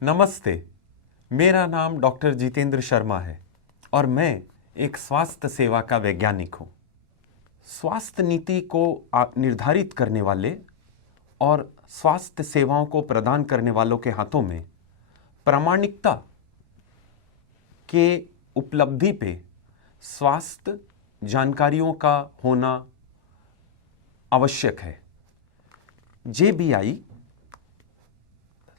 नमस्ते, मेरा नाम डॉक्टर जितेंद्र शर्मा है और मैं एक स्वास्थ्य सेवा का वैज्ञानिक हूँ। स्वास्थ्य नीति को निर्धारित करने वाले और स्वास्थ्य सेवाओं को प्रदान करने वालों के हाथों में प्रामाणिकता के उपलब्धि पे स्वास्थ्य जानकारियों का होना आवश्यक है। जेबीआई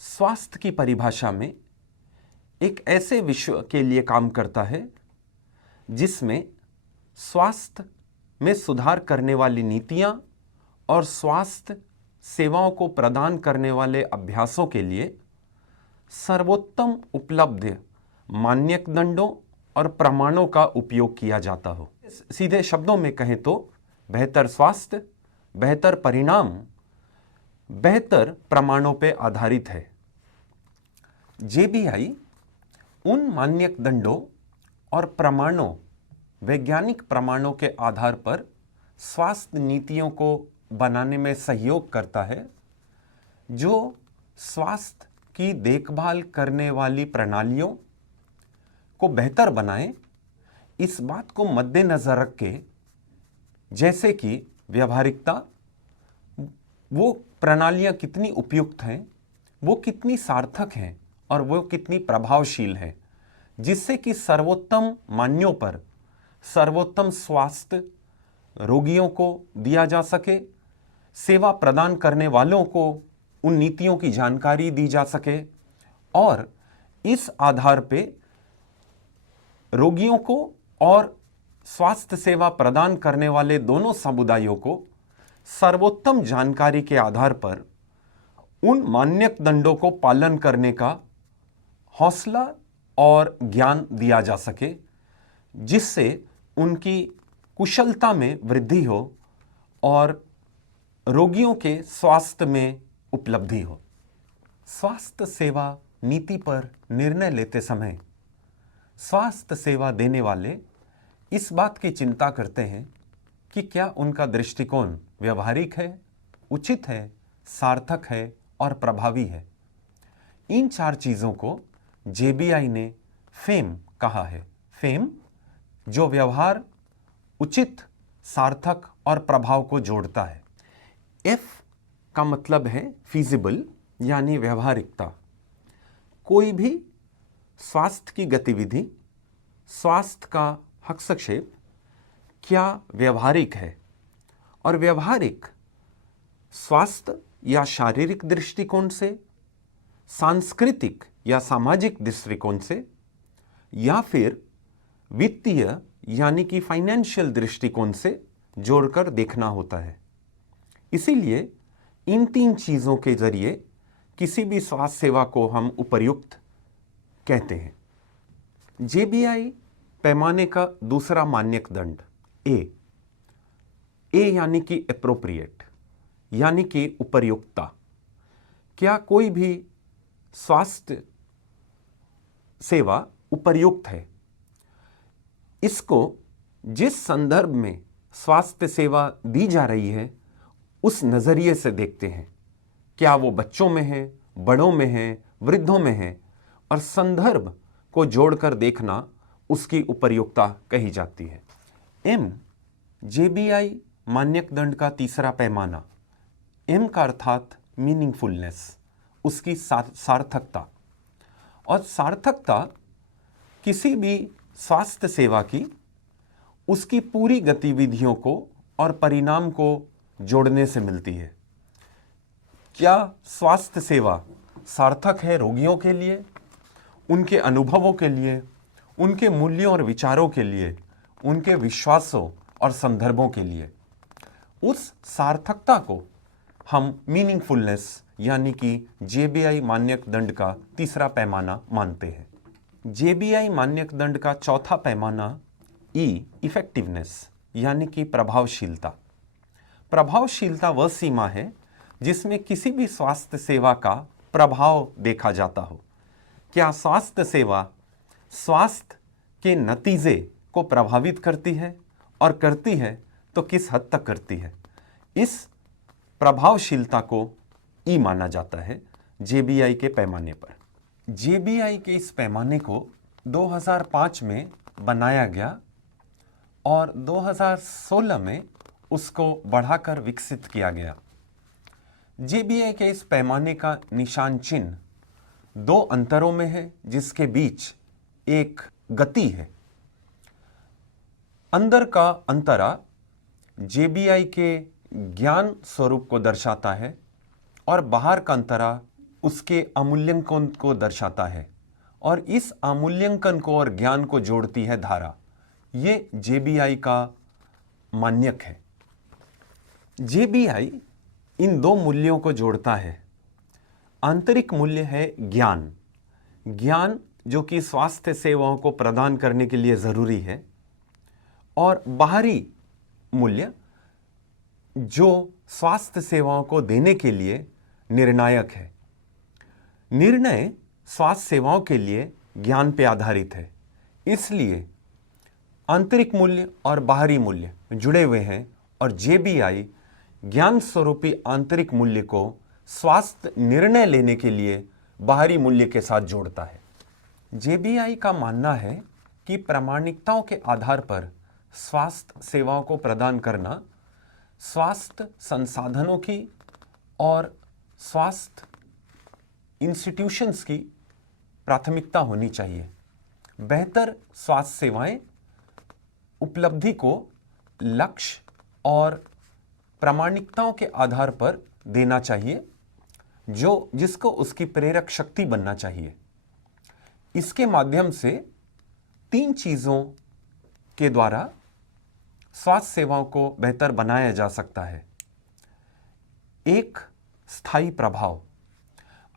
स्वास्थ्य की परिभाषा में एक ऐसे विश्व के लिए काम करता है जिसमें स्वास्थ्य में सुधार करने वाली नीतियां और स्वास्थ्य सेवाओं को प्रदान करने वाले अभ्यासों के लिए सर्वोत्तम उपलब्ध मानदंडों और प्रमाणों का उपयोग किया जाता हो। सीधे शब्दों में कहें तो बेहतर स्वास्थ्य, बेहतर परिणाम, बेहतर प्रमाणों पर आधारित है। जेबीआई उन मानदंडों और प्रमाणों, वैज्ञानिक प्रमाणों के आधार पर स्वास्थ्य नीतियों को बनाने में सहयोग करता है जो स्वास्थ्य की देखभाल करने वाली प्रणालियों को बेहतर बनाए। इस बात को मद्देनजर रख के, जैसे कि व्यवहारिकता, वो प्रणालियां कितनी उपयुक्त हैं, वो कितनी सार्थक हैं और वो कितनी प्रभावशील है, जिससे कि सर्वोत्तम मान्यों पर सर्वोत्तम स्वास्थ्य रोगियों को दिया जा सके, सेवा प्रदान करने वालों को उन नीतियों की जानकारी दी जा सके और इस आधार पे रोगियों को और स्वास्थ्य सेवा प्रदान करने वाले दोनों समुदायों को सर्वोत्तम जानकारी के आधार पर उन मानदंडों को पालन करने का हौसला और ज्ञान दिया जा सके, जिससे उनकी कुशलता में वृद्धि हो और रोगियों के स्वास्थ्य में उपलब्धि हो। स्वास्थ्य सेवा नीति पर निर्णय लेते समय स्वास्थ्य सेवा देने वाले इस बात की चिंता करते हैं कि क्या उनका दृष्टिकोण व्यवहारिक है, उचित है, सार्थक है और प्रभावी है। इन चार चीज़ों को जेबीआई ने फेम कहा है। फेम जो व्यवहार, उचित, सार्थक और प्रभाव को जोड़ता है। एफ का मतलब है फीजिबल, यानी व्यवहारिकता। कोई भी स्वास्थ्य की गतिविधि, स्वास्थ्य का हस्तक्षेप क्या व्यवहारिक है, और व्यवहारिक स्वास्थ्य या शारीरिक दृष्टिकोण से, सांस्कृतिक या सामाजिक दृष्टिकोण से, या फिर वित्तीय यानी कि फाइनेंशियल दृष्टिकोण से जोड़कर देखना होता है। इसीलिए इन तीन चीज़ों के जरिए किसी भी स्वास्थ्य सेवा को हम उपयुक्त कहते हैं। जेबीआई पैमाने का दूसरा मानदंड ए यानी कि एप्रोप्रिएट, यानी कि उपयुक्तता। क्या कोई भी स्वास्थ्य सेवा उपयुक्त है? इसको जिस संदर्भ में स्वास्थ्य सेवा दी जा रही है उस नज़रिए से देखते हैं। क्या वो बच्चों में है, बड़ों में है, वृद्धों में है, और संदर्भ को जोड़कर देखना उसकी उपयुक्तता कही जाती है। एम जेबीआई मानदंड का तीसरा पैमाना। एम का अर्थात मीनिंगफुलनेस, उसकी सार्थकता। और सार्थकता किसी भी स्वास्थ्य सेवा की उसकी पूरी गतिविधियों को और परिणाम को जोड़ने से मिलती है। क्या स्वास्थ्य सेवा सार्थक है रोगियों के लिए, उनके अनुभवों के लिए, उनके मूल्यों और विचारों के लिए, उनके विश्वासों और संदर्भों के लिए? उस सार्थकता को हम मीनिंगफुलनेस यानी कि जेबीआई मानदंड का तीसरा पैमाना मानते हैं। जेबीआई मानदंड का चौथा पैमाना इफेक्टिवनेस यानी कि प्रभावशीलता। प्रभावशीलता वह सीमा है जिसमें किसी भी स्वास्थ्य सेवा का प्रभाव देखा जाता हो। क्या स्वास्थ्य सेवा स्वास्थ्य के नतीजे को प्रभावित करती है, और करती है तो किस हद तक करती है? इस प्रभावशीलता को ई माना जाता है जेबीआई के पैमाने पर। जेबीआई के इस पैमाने को 2005 में बनाया गया और 2016 में उसको बढ़ाकर विकसित किया गया। जेबीआई के इस पैमाने का निशान चिन्ह दो अंतरों में है, जिसके बीच एक गति है। अंदर का अंतरा जेबीआई के ज्ञान स्वरूप को दर्शाता है और बाहर का अंतरा उसके अमूल्यांकन को दर्शाता है, और इस अमूल्यांकन को और ज्ञान को जोड़ती है धारा। ये जेबीआई का मान्यक है। जेबीआई इन दो मूल्यों को जोड़ता है। आंतरिक मूल्य है ज्ञान, ज्ञान जो कि स्वास्थ्य सेवाओं को प्रदान करने के लिए जरूरी है, और बाहरी मूल्य जो स्वास्थ्य सेवाओं को देने के लिए निर्णायक है। निर्णय स्वास्थ्य सेवाओं के लिए ज्ञान पे आधारित है, इसलिए आंतरिक मूल्य और बाहरी मूल्य जुड़े हुए हैं, और जेबीआई ज्ञान स्वरूपी आंतरिक मूल्य को स्वास्थ्य निर्णय लेने के लिए बाहरी मूल्य के साथ जोड़ता है। जेबीआई का मानना है कि प्रामाणिकताओं के आधार पर स्वास्थ्य सेवाओं को प्रदान करना स्वास्थ्य संसाधनों की और स्वास्थ्य इंस्टीट्यूशंस की प्राथमिकता होनी चाहिए। बेहतर स्वास्थ्य सेवाएं उपलब्धि को लक्ष्य और प्रामाणिकताओं के आधार पर देना चाहिए, जिसको उसकी प्रेरक शक्ति बनना चाहिए। इसके माध्यम से तीन चीजों के द्वारा स्वास्थ्य सेवाओं को बेहतर बनाया जा सकता है। एक, स्थायी प्रभाव।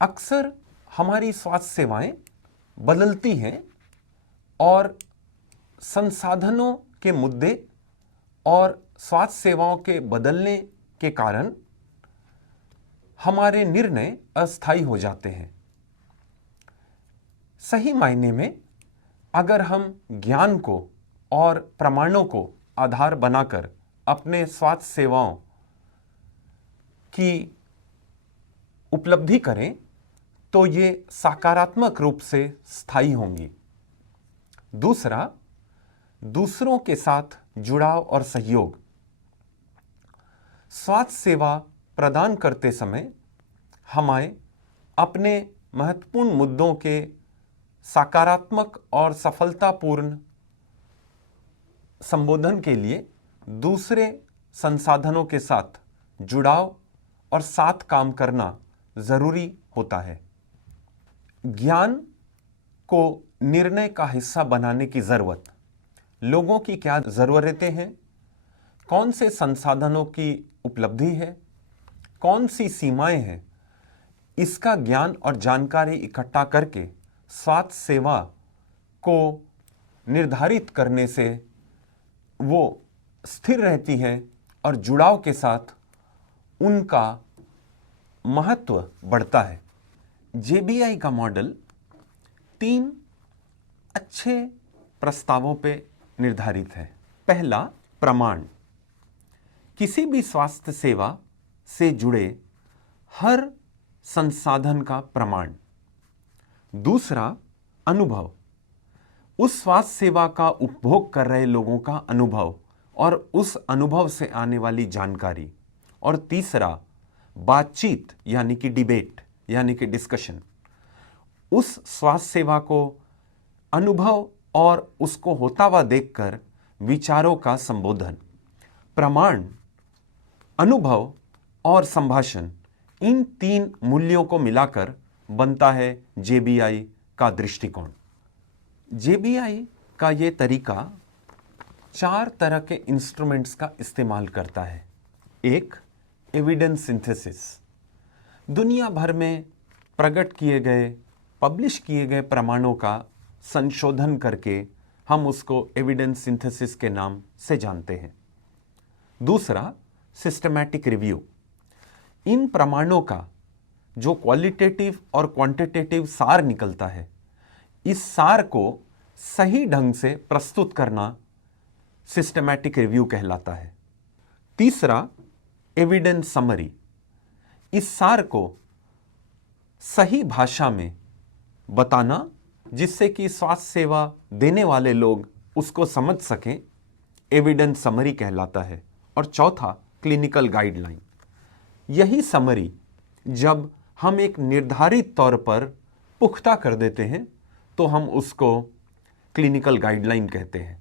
अक्सर हमारी स्वास्थ्य सेवाएं बदलती हैं और संसाधनों के मुद्दे और स्वास्थ्य सेवाओं के बदलने के कारण हमारे निर्णय अस्थायी हो जाते हैं। सही मायने में अगर हम ज्ञान को और प्रमाणों को आधार बनाकर अपने स्वास्थ्य सेवाओं की उपलब्धि करें तो ये सकारात्मक रूप से स्थायी होंगी। दूसरा, दूसरों के साथ जुड़ाव और सहयोग। स्वास्थ्य सेवा प्रदान करते समय हमें अपने महत्वपूर्ण मुद्दों के सकारात्मक और सफलतापूर्ण संबोधन के लिए दूसरे संसाधनों के साथ जुड़ाव और साथ काम करना जरूरी होता है। ज्ञान को निर्णय का हिस्सा बनाने की जरूरत। लोगों की क्या जरूरतें हैं, कौन से संसाधनों की उपलब्धि है, कौन सी सीमाएं हैं, इसका ज्ञान और जानकारी इकट्ठा करके स्वास्थ्य सेवा को निर्धारित करने से वो स्थिर रहती है और जुड़ाव के साथ उनका महत्व बढ़ता है। जेबीआई का मॉडल तीन अच्छे प्रस्तावों पे निर्धारित है। पहला, प्रमाण। किसी भी स्वास्थ्य सेवा से जुड़े हर संसाधन का प्रमाण। दूसरा, अनुभव। उस स्वास्थ्य सेवा का उपभोग कर रहे लोगों का अनुभव और उस अनुभव से आने वाली जानकारी। और तीसरा, बातचीत यानी कि डिबेट यानी कि डिस्कशन। उस स्वास्थ्य सेवा को अनुभव और उसको होता हुआ देखकर विचारों का संबोधन। प्रमाण, अनुभव और संभाषण, इन तीन मूल्यों को मिलाकर बनता है जेबीआई का दृष्टिकोण। जेबीआई का ये तरीका चार तरह के इंस्ट्रूमेंट्स का इस्तेमाल करता है। एक, एविडेंस सिंथेसिस। दुनिया भर में प्रकट किए गए, पब्लिश किए गए प्रमाणों का संशोधन करके हम उसको एविडेंस सिंथेसिस के नाम से जानते हैं। दूसरा, सिस्टमैटिक रिव्यू। इन प्रमाणों का जो क्वालिटेटिव और क्वांटिटेटिव सार निकलता है, इस सार को सही ढंग से प्रस्तुत करना सिस्टमैटिक रिव्यू कहलाता है। तीसरा, एविडेंस समरी। इस सार को सही भाषा में बताना जिससे कि स्वास्थ्य सेवा देने वाले लोग उसको समझ सकें, एविडेंस समरी कहलाता है। और चौथा, क्लिनिकल गाइडलाइन। यही समरी जब हम एक निर्धारित तौर पर पुख्ता कर देते हैं तो हम उसको क्लिनिकल गाइडलाइन कहते हैं।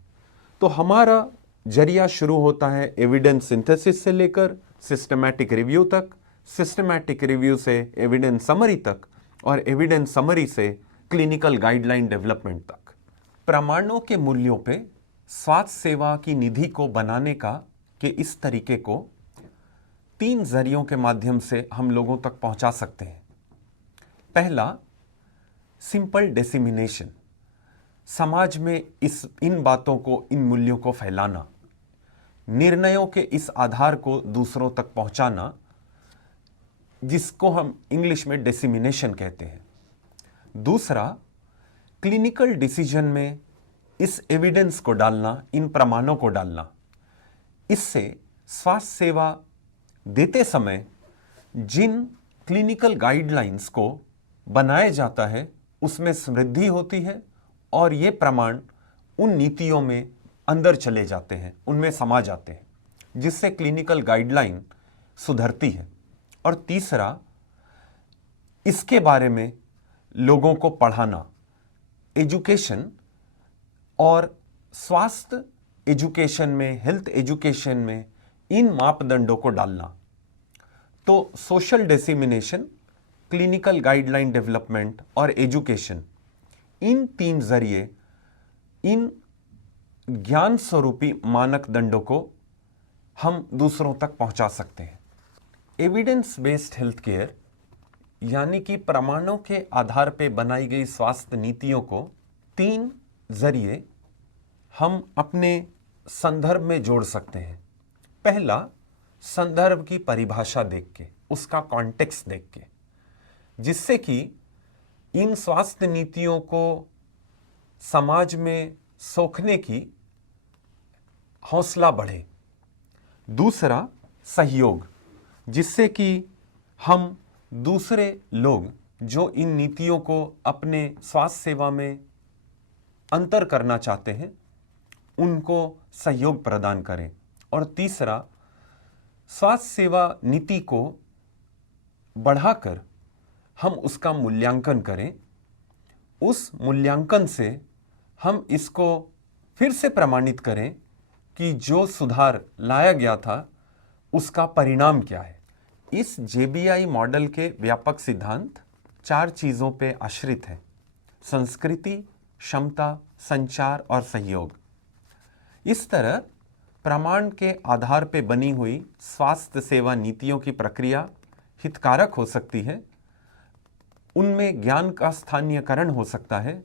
तो हमारा जरिया शुरू होता है एविडेंस सिंथेसिस से लेकर सिस्टमैटिक रिव्यू तक, सिस्टमैटिक रिव्यू से एविडेंस समरी तक, और एविडेंस समरी से क्लिनिकल गाइडलाइन डेवलपमेंट तक। प्रमाणों के मूल्यों पे स्वास्थ्य सेवा की निधि को बनाने के इस तरीके को 3 जरियों के माध्यम से हम लोगों तक पहुंचा सकते हैं। पहला, सिंपल डिसेमिनेशन, समाज में इन बातों को, इन मूल्यों को फैलाना, निर्णयों के इस आधार को दूसरों तक पहुंचाना, जिसको हम इंग्लिश में डिसेमिनेशन कहते हैं। दूसरा, क्लिनिकल डिसीजन में इस एविडेंस को डालना, इन प्रमाणों को डालना। इससे स्वास्थ्य सेवा देते समय जिन क्लिनिकल गाइडलाइंस को बनाया जाता है उसमें समृद्धि होती है और ये प्रमाण उन नीतियों में अंदर चले जाते हैं, उनमें समा जाते हैं, जिससे क्लिनिकल गाइडलाइन सुधरती है। और तीसरा, इसके बारे में लोगों को पढ़ाना, एजुकेशन, और स्वास्थ्य एजुकेशन में, हेल्थ एजुकेशन में इन मापदंडों को डालना। तो social dissemination, clinical guideline development और एजुकेशन, इन 3 जरिए इन ज्ञान स्वरूपी मानक दंडों को हम दूसरों तक पहुंचा सकते हैं। एविडेंस बेस्ड हेल्थ केयर यानी कि प्रमाणों के आधार पर बनाई गई स्वास्थ्य नीतियों को 3 जरिए हम अपने संदर्भ में जोड़ सकते हैं। पहला, संदर्भ की परिभाषा देख के, उसका कॉन्टेक्स्ट देख के, जिससे कि इन स्वास्थ्य नीतियों को समाज में सोखने की हौसला बढ़े। दूसरा, सहयोग, जिससे कि हम दूसरे लोग जो इन नीतियों को अपने स्वास्थ्य सेवा में अंतर करना चाहते हैं उनको सहयोग प्रदान करें। और तीसरा, स्वास्थ्य सेवा नीति को बढ़ाकर हम उसका मूल्यांकन करें। उस मूल्यांकन से हम इसको फिर से प्रमाणित करें कि जो सुधार लाया गया था उसका परिणाम क्या है। इस JBI मॉडल के व्यापक सिद्धांत 4 चीज़ों पे आश्रित है: संस्कृति, क्षमता, संचार और सहयोग। इस तरह प्रमाण के आधार पर बनी हुई स्वास्थ्य सेवा नीतियों की प्रक्रिया हितकारक हो सकती है, उनमें ज्ञान का स्थानीयकरण हो सकता है,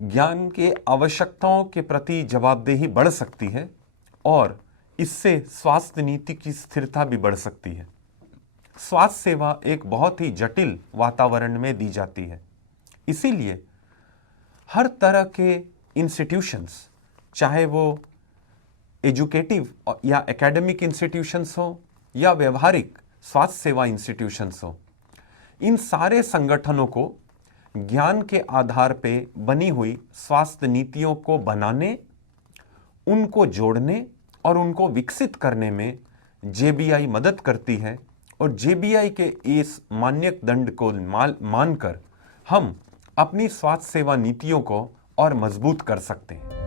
ज्ञान के आवश्यकताओं के प्रति जवाबदेही बढ़ सकती है और इससे स्वास्थ्य नीति की स्थिरता भी बढ़ सकती है। स्वास्थ्य सेवा एक बहुत ही जटिल वातावरण में दी जाती है, इसीलिए हर तरह के इंस्टीट्यूशंस, चाहे वो एजुकेटिव या एकेडमिक इंस्टीट्यूशंस हो या व्यवहारिक स्वास्थ्य सेवा इंस्टीट्यूशंस हो, इन सारे संगठनों को ज्ञान के आधार पे बनी हुई स्वास्थ्य नीतियों को बनाने, उनको जोड़ने और उनको विकसित करने में JBI मदद करती है। और JBI के इस मानक दंड को मानकर हम अपनी स्वास्थ्य सेवा नीतियों को और मजबूत कर सकते हैं।